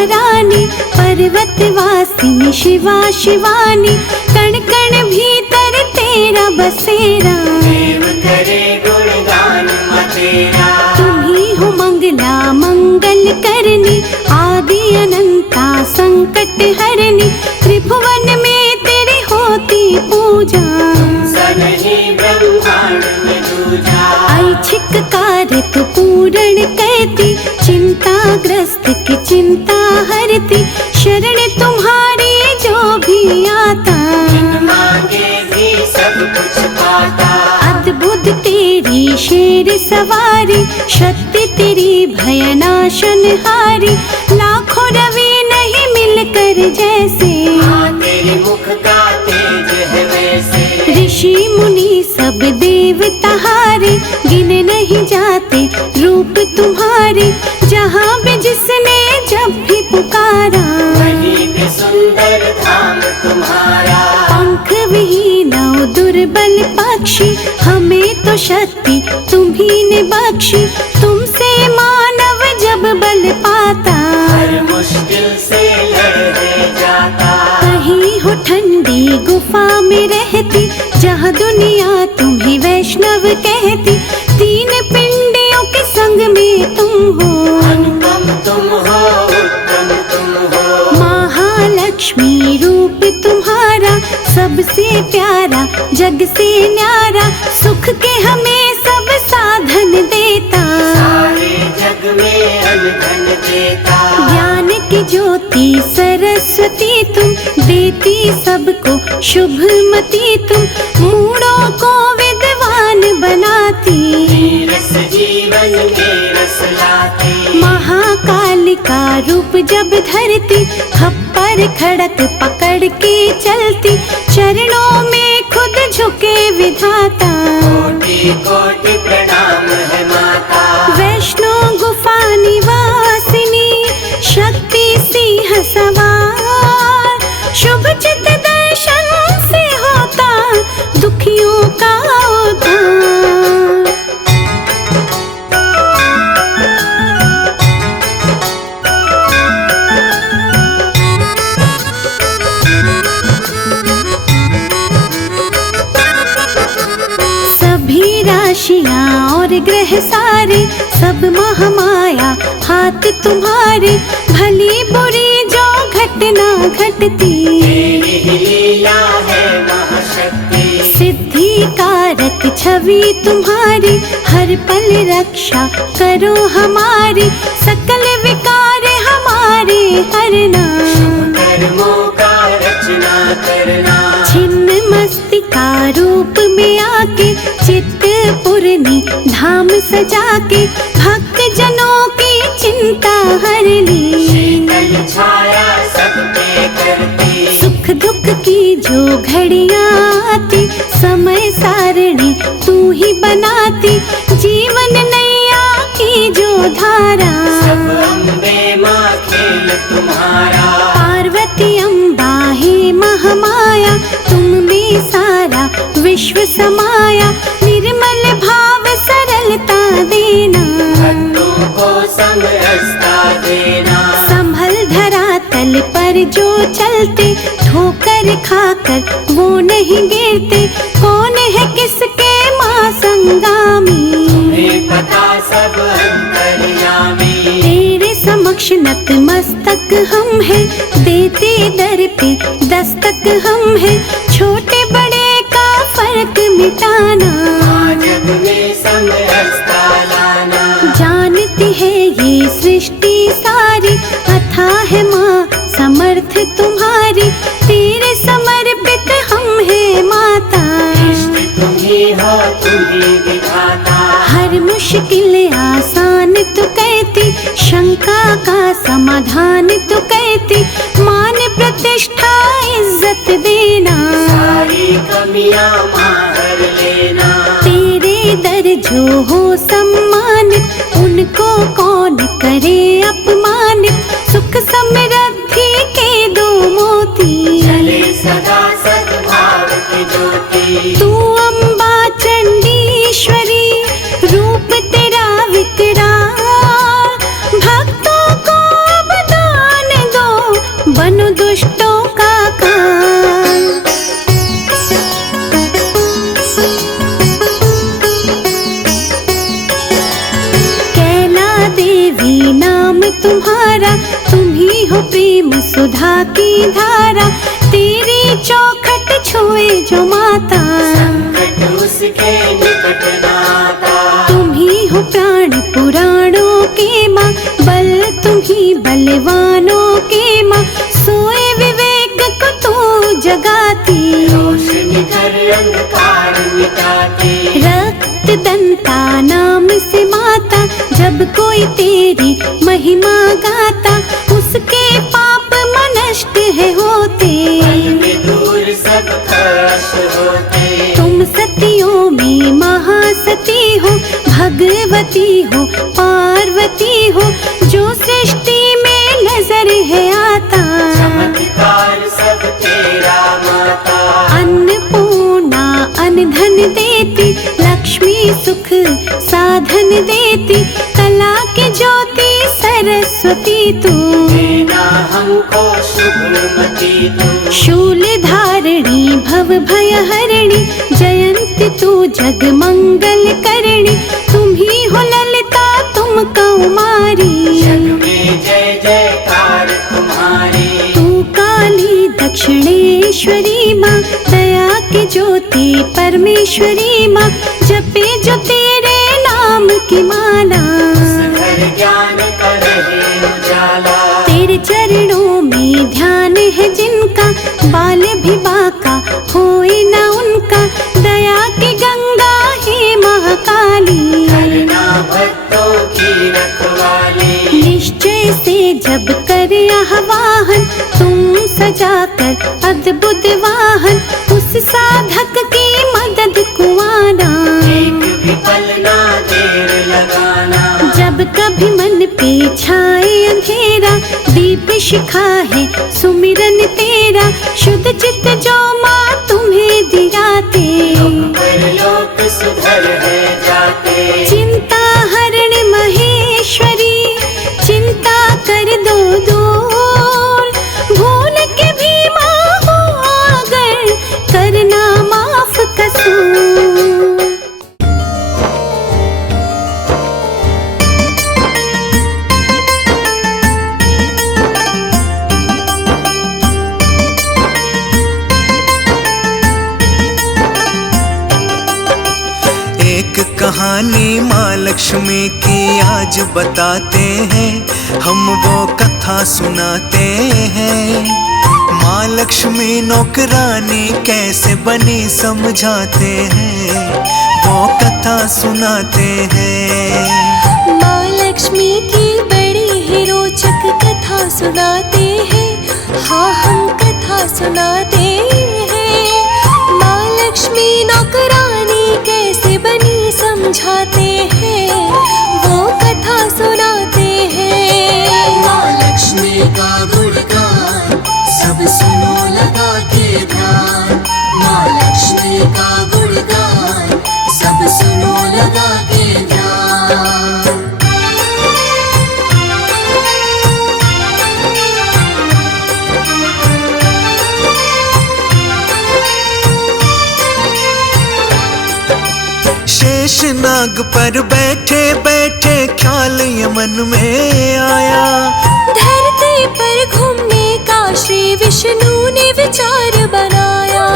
महारानी, पर्वतवासिनी शिवा शिवानी, कण कण भीतर तेरा बसेरा। देव करे गुणगान तेरा, तुम्ही हो मंगला मंगल करनी, आदि अनंता संकट हरनी, त्रिभुवन में तेरी होती पूजा। सनहि ब्रह्मांड में दूजा, ऐच्छिक कार्य तू पूर्ण करती, चिंताग्रस्त की चिंता हरती, शरण तुम्हारी जो भी आता। मांगे भी सब कुछ पाता, अद्भुत तेरी शेर सवारी, शक्ति तेरी भयनाशनहारी, लाखों रवि नहीं मिलकर जैसे। हाँ तेरे मुख का तेज है वैसे, ऋषि मुनि सब देवता हारे, गिने नहीं जाते रूप तुम्हारे, जहाँ भी जिसने जब भी पुकारा। वहीं पे सुंदर धाम तुम्हारा, पंख विहीन दुर्बल पक्षी, हमें तो शक्ति तुम्ही ने बख्शी, तुमसे मानव जब बल पाता। हर मुश्किल से लड़ जाता, कहीं हो ठंडी गुफा में रहती, जहाँ दुनिया तुम्हें वैष्णव कहती, तीन पिंडियों के संग में तुम हो। अनुपम तुम हो, उत्तम तुम हो, महालक्ष्मी रूप तुम्हारा, सबसे प्यारा जग से न्यारा, सुख के हमें सब साधन देता। सारे जग में अनधन देता, ज्ञान की ज्योति सरस्वती तुम, देती सबको शुभमती तुम, मूढ़ों को विद्वान बनाती। रस जीवन में रस लाती, महाकाल का रूप जब धरती, खप्पर खड़क पकड़ के चलती, चरणों में खुद झुके विधाता। कोटि कोटि प्रणाम है माता, वैष्णो गुफा निवासिनी, शक्ति सिंह सवार, शुभ चित दर्शन से होता दुखियों का उद्धार। सभी राशियां और ग्रह सारे, सब महामाया हाथ तुम्हारे, भली बुरी जो घटना घटती। तेरी ही लीला है महाशक्ति, सिद्धि कारक छवि तुम्हारी, हर पल रक्षा करो हमारी, सकल विकार हमारे हरना। कर्मों का रचना करना, छिन्न मस्तिका रूप में आके, चित्त पूर्णी धाम सजा के, भक्त जनों की चिंता हर ली। शीतल छाया सब पे करती, सुख दुख की जो घड़ियां आती, समय सारणी तू ही बनाती, जीवन नैया की जो धारा। सब अम्बे माँ खेल तुम्हारा, पार्वती अम्बा है महामाया, तुम में सारा विश्व समाया, निर्मल भाव सरलता देना। भक्तों को समरसता देना, संभल धरातल पर जो चलते, ठोकर खाकर वो नहीं गिरते, कौन है किसके माँ संगामी। तुम्हें पता सब अंतर्यामी, तेरे समक्ष नतमस्तक हम हैं, देते दर पे दस्तक हम हैं, छोटे बड़े का फर्क मिटाना। जग में समरसता लाना, जानती है ये सृष्टि सारी, अथाह है माँ समर्थ तुम्हारी, तेरे समर्पित हम हैं माता। इष्ट तुम ही हो, तुम ही विधाता, हर मुश्किल आसान तू कहती, शंका का समाधान तू कहती, मान प्रतिष्ठा इज्जत देना। सारी कमियां मार लेना, तेरे दर जो हो सम्मानित, उनको कौन करे अपमानित, सुख समृद्धि के दो मोती। चले सदा सद्भाव की ज्योति, तू अम्बा चंडीश्वरी, रूप तेरा विकराल, भक्तों को वरदान प्यारा, तुम ही हो प्रेम सुधा की धारा। तेरी चौखट छुए जो माता, संकट उसके निकट नाता। तुम ही हो प्राण पुराणों के माँ, बल तुम ही बलवानों के माँ। सोए विवेक को तू जगाती, रोशनी कर अंधकार मिटाती। रक्त दंता नाम से माता, जब कोई तेरी महिमा गाता, उसके पाप नष्ट है होते। पल में दूर सब कष्ट होते। तुम सतियों में महासती हो, भगवती हो पार्वती हो, जो सृष्टि में नजर है आता। चमत्कार सब तेरा माता। अन्नपूर्णा अन्न धन देती, लक्ष्मी सुख साधन देती, कला की ज्योति सरस्वती तू। देना हमको शुभमती तू। शूल धारिणी भव भय हरिणी, जयंती तू जग मंगल करणी। तुम ही हो ललिता तुम कौमारी, जग में जय जयकार तुम्हारी। तू काली दक्षिणेश्वरी माँ, दया की ज्योति परमेश्वरी माँ। जपे जो तेरे नाम की माला, घर ज्ञान का रहे उजाला। तेरे चरणों में ध्यान है जिनका, बाल भी बाका होए न उनका। दया की गंगा है महाकाली, करना भक्तों की रखवाली। निश्चय से जब करे आह्वान, तुम सजाकर अद्भुत वाहन। उस साधक की मदद को आना, एक भी पल ना देर लगाना। जब कभी मन पे छाए अंधेरा, दीप शिखा है सुमिरन तेरा। शुद्ध चित्त जो माँ तुम्हें दियाते, परलोक सुधर है जाते। चिंता हरण महेश्वरी, चिंता कर दो दूर। भूल के भी माँ हो अगर, करना माफ कसूर। कहानी माँ लक्ष्मी की आज बताते हैं, हम वो कथा सुनाते हैं। माँ लक्ष्मी नौकरानी कैसे बनी समझाते हैं, वो कथा सुनाते हैं। माँ लक्ष्मी की बड़ी ही रोचक कथा सुनाते हैं, हाँ हम कथा सुनाते हैं। माँ लक्ष्मी नौकरानी कैसे बनी समझाते हैं, वो कथा सुनाते हैं। माँ लक्ष्मी का गुणगान सब सुनो लगा के ध्यान। माँ लक्ष्मी का गुणगान सब सुनो लगा के ध्यान। शेषनाग पर बैठे बैठे ख्याल ये मन में आया, धरती पर घूमने का श्री विष्णु ने विचार बनाया।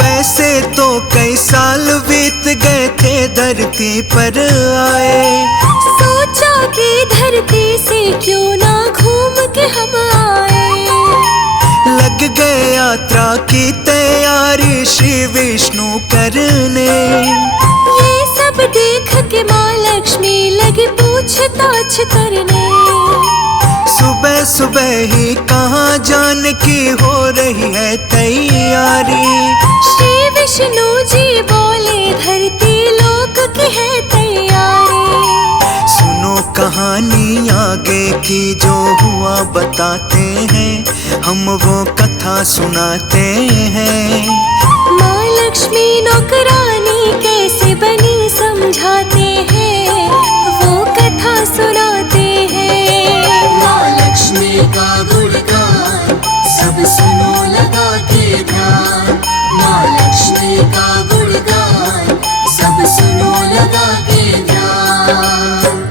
वैसे तो कई साल बीत गए थे धरती पर आए। सोचा कि धरती से क्यों ना घूम के हम आए। लग गए यात्रा की तैयारी श्री विष्णु करने। ये सब देख के माँ लक्ष्मी लगी पूछताछ करने। सुबह सुबह ही कहाँ जाने की हो रही है तैयारी। श्री विष्णु जी बोले धरती लोक की है तैयारी। सुनो कहानी आगे की जो हुआ बताते हैं, हम वो कथा सुनाते हैं। माँ लक्ष्मी नौकरानी कैसे बनी समझाते हैं, वो कथा सुनाते हैं। माँ लक्ष्मी का गुणगान सब सुनो लगा के ध्यान। माँ लक्ष्मी का गुणगान सब सुनो लगा के ध्यान।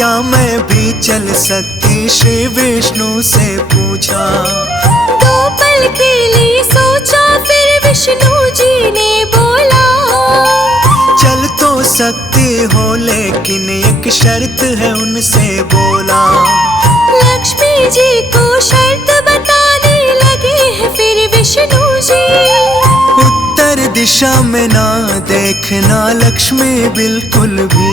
क्या मैं भी चल सकती, श्री विष्णु से पूछा। 2 पल के लिए सोचा, फिर विष्णु जी ने बोला, चल तो सकती हो लेकिन एक शर्त है, उनसे बोला। लक्ष्मी जी को शर्त बताने लगे हैं फिर विष्णु जी। उत्तर दिशा में ना देखना लक्ष्मी बिल्कुल भी,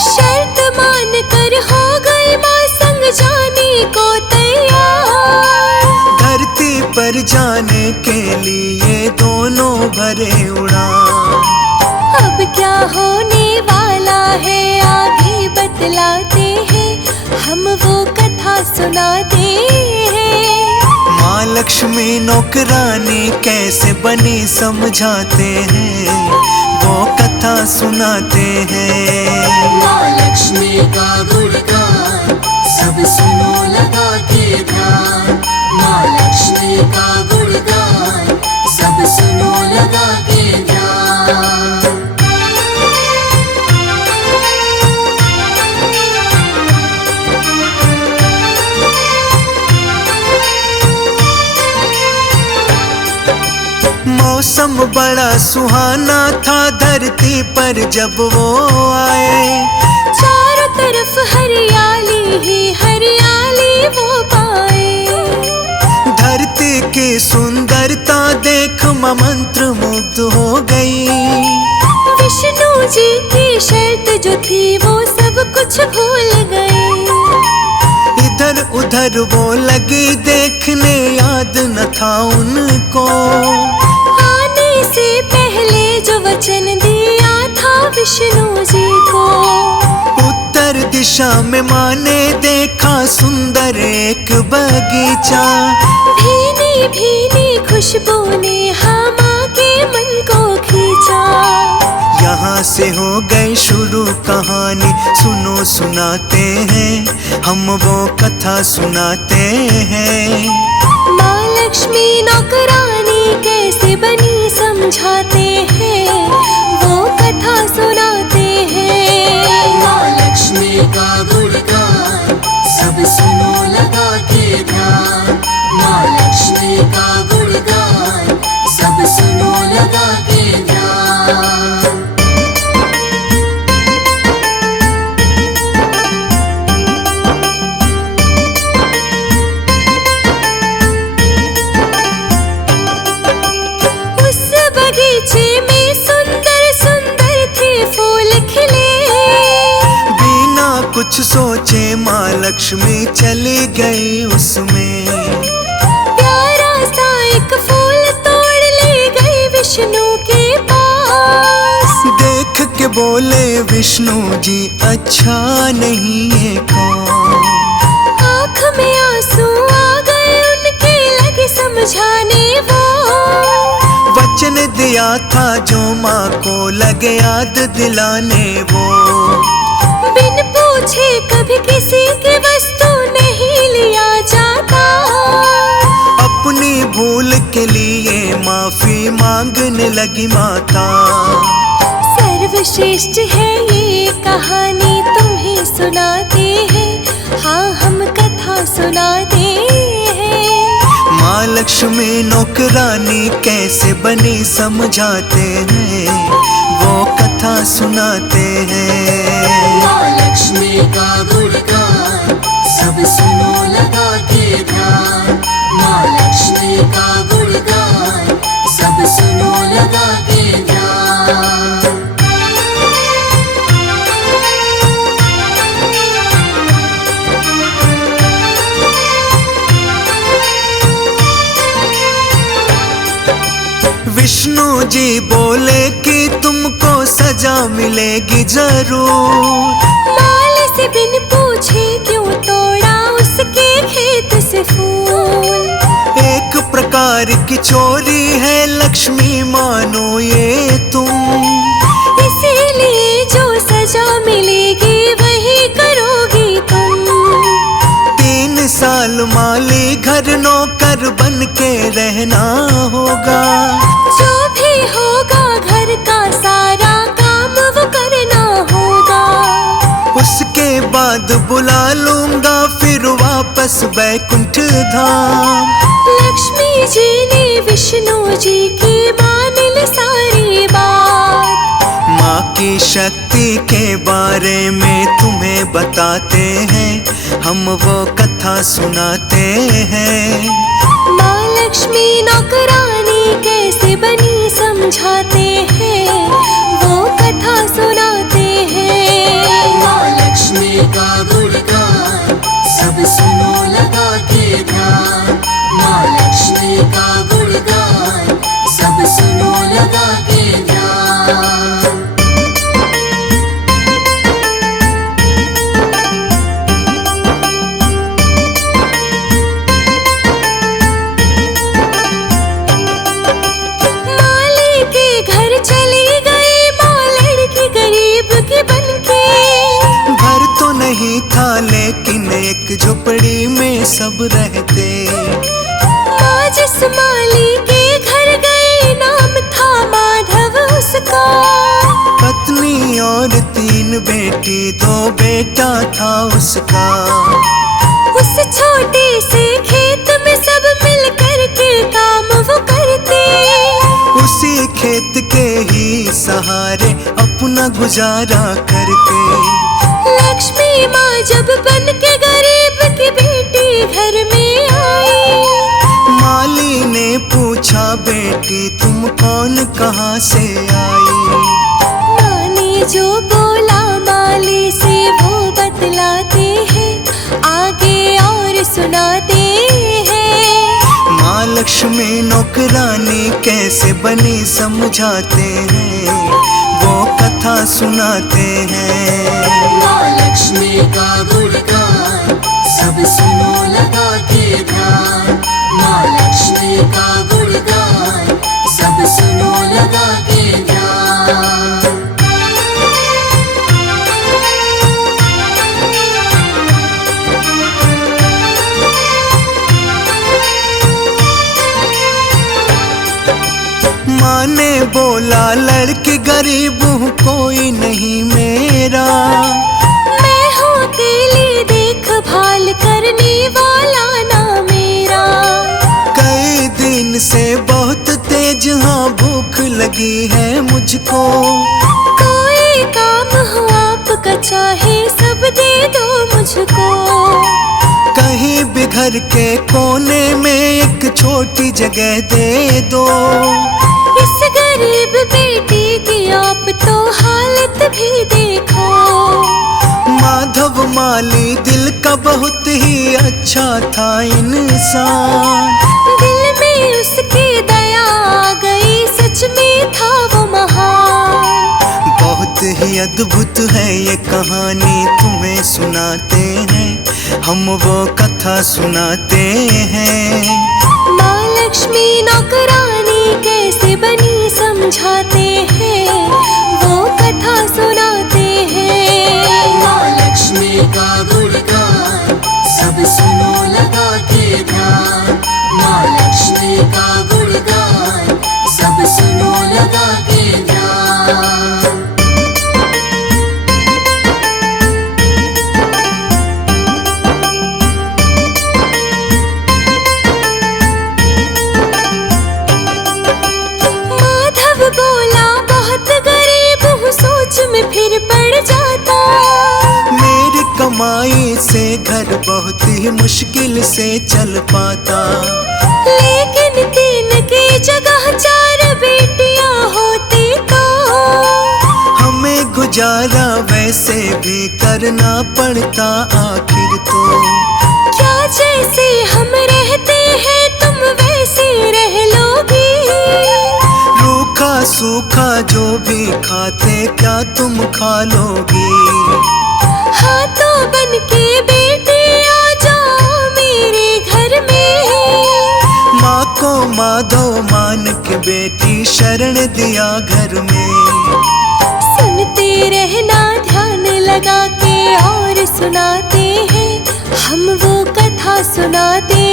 शर्त मान कर हो गई माँ संग जाने को तैयार। धरती पर जाने के लिए दोनों भरे उड़ान। अब क्या होने वाला है आगे बतलाते हैं, हम वो कथा सुनाते हैं। माँ लक्ष्मी नौकरानी कैसे बनी समझाते हैं, वो कथा सुनाते हैं। माँ लक्ष्मी का गुणगान सब सुनो लगा के ध्यान। माँ लक्ष्मी का गुणगान सब सुनो लगा के ध्यान। मौसम बड़ा सुहाना था धरती पर जब वो आए। चारों तरफ हरियाली ही हरियाली वो पाए। धरती की सुंदरता देख माँ मंत्र मुग्ध हो गई। विष्णु जी की शर्त जो थी वो सब कुछ भूल गए। इधर उधर वो लगी देखने, याद न था उनको आने से पहले जो वचन दिया था विष्णु जी को। उत्तर दिशा में माँ ने देखा सुंदर एक बगीचा। भीनी भीनी खुशबू ने हाँ माँ के मन को खींचा। यहाँ से हो गई शुरू कहानी, सुनो सुनाते हैं, हम वो कथा सुनाते हैं। माँ लक्ष्मी नौकरानी कैसे बनी समझाते हैं, वो कथा सुनाते हैं। माँ लक्ष्मी का गुणगान सब सुनो लगा के ध्यान। माँ लक्ष्मी का गुणगान सब सुनो लगा के ध्यान। बगीचे में सुंदर सुंदर थे फूल खिले। बिना कुछ सोचे माँ लक्ष्मी चली गई उसमें। प्यारा सा एक फूल तोड़ ले गई विष्णु के पास। देख के बोले विष्णु जी, अच्छा नहीं है कौन। आँख में आंसू आ गए उनके, लगे समझाने वो। वचन दिया था जो माँ को लगे याद दिलाने वो। बिन पूछे कभी किसी की वस्तु नहीं लिया जाता। अपनी भूल के लिए माफी मांगने लगी माता। सर्वश्रेष्ठ है ये कहानी तुम्हें सुनाते हैं, हाँ हम कथा सुनाते हैं। माँ लक्ष्मी नौकरानी कैसे बनी समझाते हैं, वो कथा सुनाते हैं। माँ लक्ष्मी का गुणगान सब सुनो लगा के ध्यान। माँ लक्ष्मी का गुणगान सब सुनो लगा के ध्यान। विष्णु जी बोले कि तुमको सजा मिलेगी जरूर। माल से बिन पूछे क्यों तोड़ा उसके खेत से फूल। एक प्रकार की चोरी है लक्ष्मी मानो ये तुम। इसीलिए जो सजा मिलेगी वही करोगी तुम। 3 साल माली घर नौकर बन के रहना होगा। जो भी होगा घर का सारा काम वो करना होगा। उसके बाद बुला लूंगा फिर वापस बैकुंठ धाम। लक्ष्मी जी ने विष्णु जी की मान ली सारी बात। माँ की शक्ति के बारे में तुम्हें बताते हैं, हम वो कथा सुनाते हैं। माँ लक्ष्मी नौकरानी कैसे बनी समझाते हैं, वो कथा सुनाते हैं। माँ लक्ष्मी का गुणगान सब सुनो लगा के ध्यान। माँ लक्ष्मी का गुणगान सब सुनो लगा के ध्यान। माली के घर चली गई माँ लड़की गरीब की बनके। घर तो नहीं था लेकिन एक झोपड़ी में सब रहते। माँ जिस माली के घर गई नाम था माधव उसका। पत्नी और 3 बेटी 2 बेटा था उसका। उस छोटे से खेत में सब मिल कर के काम वो करते। उसी खेत के ही सहारे अपना गुजारा करते। लक्ष्मी माँ जब बन के गरीब की बेटी घर में आई। माली ने पूछा बेटी तुम कौन कहाँ से आई। माँ ने जो बोला माली से वो बतलाते हैं, आगे और सुनाते हैं। माँ लक्ष्मी नौकरानी कैसे बनी समझाते हैं, वो कथा सुनाते हैं। माँ लक्ष्मी का गुणगान सब सुनो लगा के ध्यान। माँ लक्ष्मी का गुणगान सब सुनो लगा के ध्यान। माँ ने बोला लड़की गरीब हूँ कोई नहीं मेरा। मैं हूँ अकेली देखभाल करने वाला ना मेरा। कई दिन से बहुत तेज हाँ भूख लगी है मुझको। कोई काम हो आपका चाहे सब दे दो मुझको। कहीं भी घर के कोने में एक छोटी जगह दे दो। इस गरीब बेटी की आप तो हालत भी देखो। माधव माली दिल का बहुत ही अच्छा था इंसान। दिल में उसकी दया आ गई, सच में था वो महान। बहुत ही अद्भुत है ये कहानी तुम्हें सुनाते हैं, हम वो कथा सुनाते हैं। माँ लक्ष्मी नौकरानी कैसे बनी समझाते हैं, वो कथा सुनाते हैं। माँ लक्ष्मी का गुणगान सब सुनो लगा के ध्यान। माँ लक्ष्मी का गुणगान सब सुनो लगा के ध्यान। में फिर पड़ जाता। मेरी कमाई से घर बहुत ही मुश्किल से चल पाता। लेकिन 3 की जगह 4 बेटियां होती तो हमें गुजारा वैसे भी करना पड़ता आखिर तो। क्या जैसे हम रहते हैं तुम वैसे रह लोगी। रूखा सूखा जो भी खाते क्या तुम खा लोगी। हाथों बन के बेटी आ जाओ मेरे घर में। माँ को माधव मान के बेटी शरण दिया घर में। सुनते रहना ध्यान लगा के और सुनाते हैं, हम वो कथा सुनाते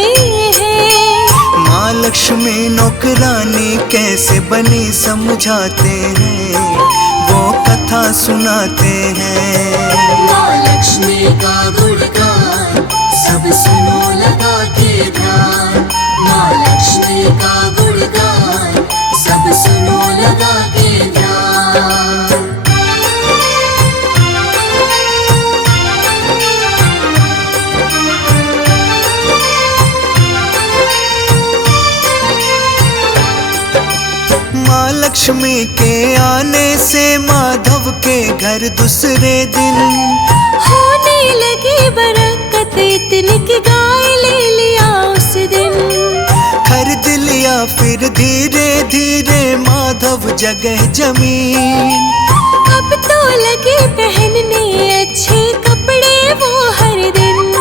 हैं। माँ लक्ष्मी नौकरानी कैसे बनी समझाते हैं, वो कथा सुनाते हैं। माँ लक्ष्मी का गुणगान सब सुनो लगा के ध्यान। माँ लक्ष्मी का गुणगान सब सुनो लगा के ध्यान। माँ लक्ष्मी के आने से माधव के घर दूसरे दिन होने लगी बरकत इतनी कि गाय ले लिया उस दिन। खरीद लिया फिर धीरे धीरे माधव जगह जमीन। अब तो लगे पहनने अच्छे कपड़े वो हर दिन।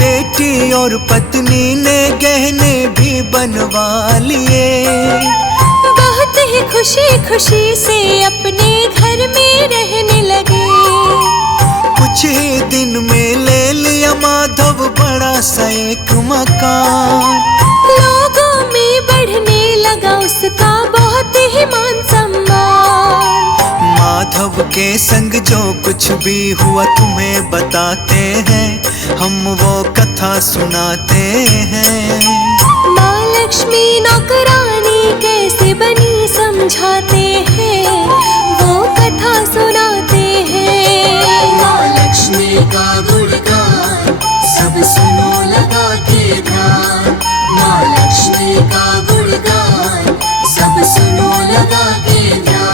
बेटी और पत्नी ने गहने भी बनवा लिए। बहुत ही खुशी खुशी से अपने घर में रहने लगे। कुछ ही दिन में ले लिया माधव बड़ा सा एक मकान। लोगों में बढ़ने लगा उसका बहुत ही मान सम्मान। माधव के संग जो कुछ भी हुआ तुम्हें बताते हैं, हम वो कथा सुनाते हैं। माँ लक्ष्मी नौकरानी कैसे बनी समझाते हैं, वो कथा सुनाते हैं। माँ लक्ष्मी का गुणगान सब सुनो लगा के ध्यान। माँ लक्ष्मी का गुणगान सब सुनो लगा के ध्यान।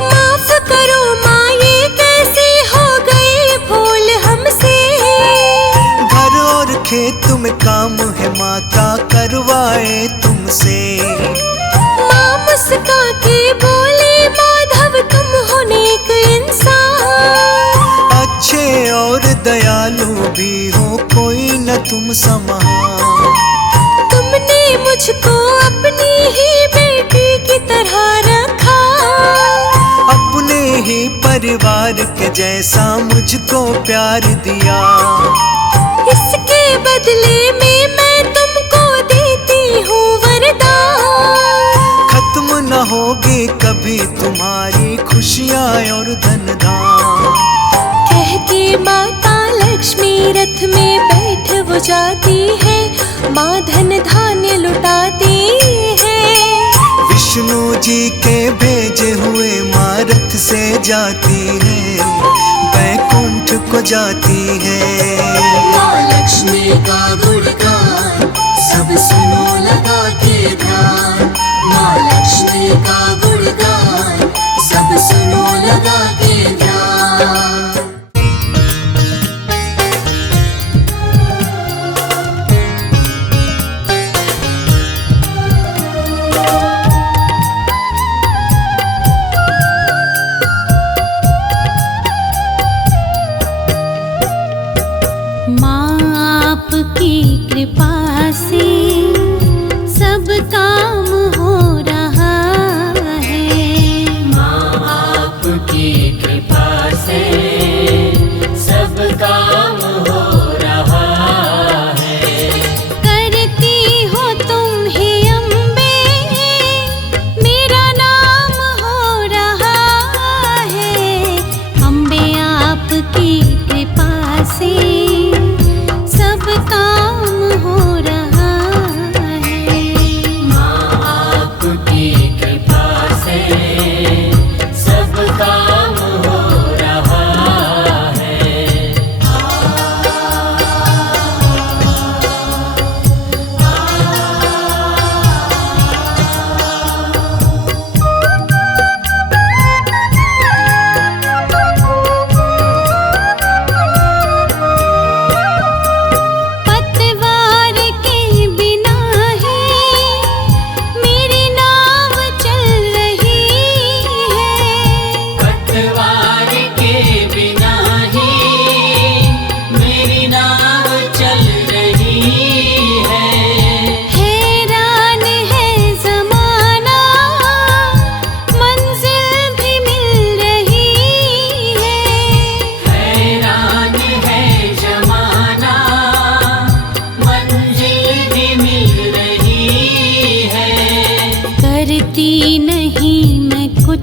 माफ करो माँ ये कैसे हो गई भूल हमसे। घर और खेत में काम है माता करवाए तुमसे। माँ मुस्का के बोले माधव तुम हो नेक इंसान। अच्छे और दयालु भी हो कोई न तुम समान। तुमने मुझको अपनी ही बेटी की तरह रखा। अपने ही परिवार के जैसा मुझको प्यार दिया। इसके बदले में मैं तुमको देती हूँ वरदान। खत्म न होगी कभी तुम्हारी खुशियाँ और धन धाम। कह के माता लक्ष्मी रथ में बैठ वो जाती है। माँ धन धान्य लुटाती है। विष्णु जी के भेजे हुए माँ रथ से जाती है, बैकुंठ को जाती है। माँ लक्ष्मी का गुणगान सब सुनो लगा के ध्यान। माँ लक्ष्मी का गुणगान सब सुनो लगा के ध्यान। आपकी कृपा से सब काम हो रहा है। माँ आपकी कृपा से सब काम हो रहा है। करती हो तुम हे अम्बे, मेरा नाम हो रहा है। अम्बे आपकी कृपा से सब काम हो रहा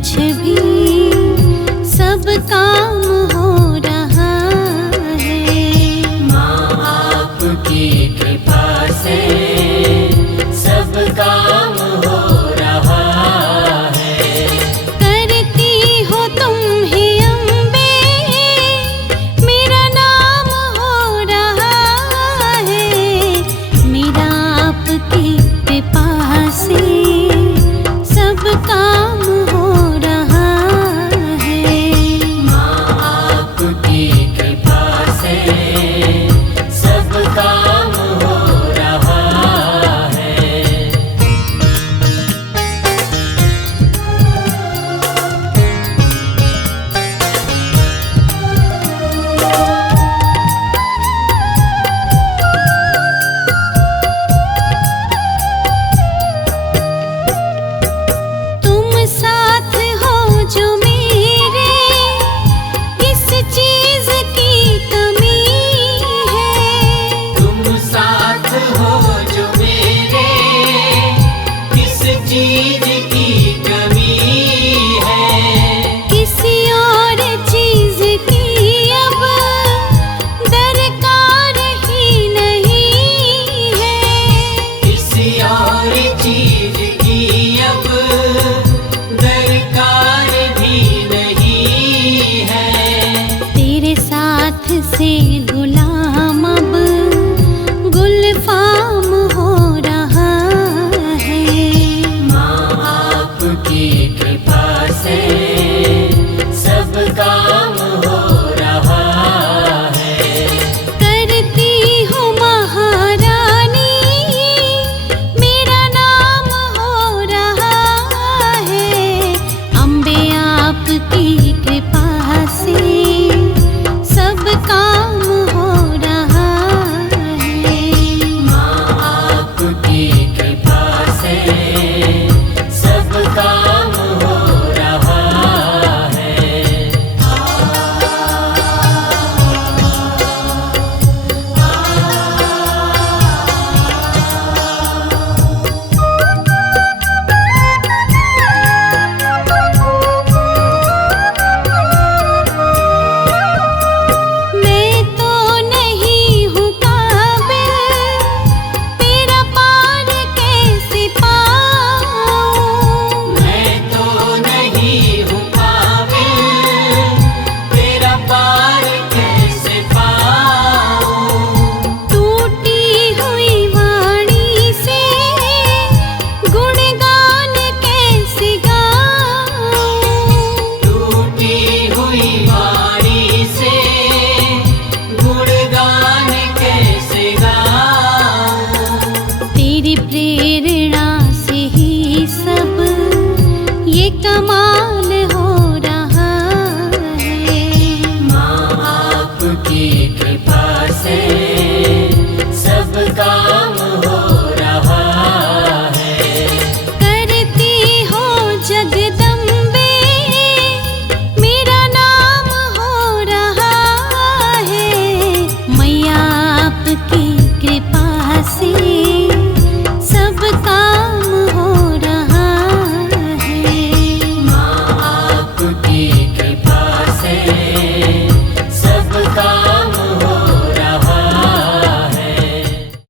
कुछ भी सब काम हो रहा है। माँ आपकी कृपा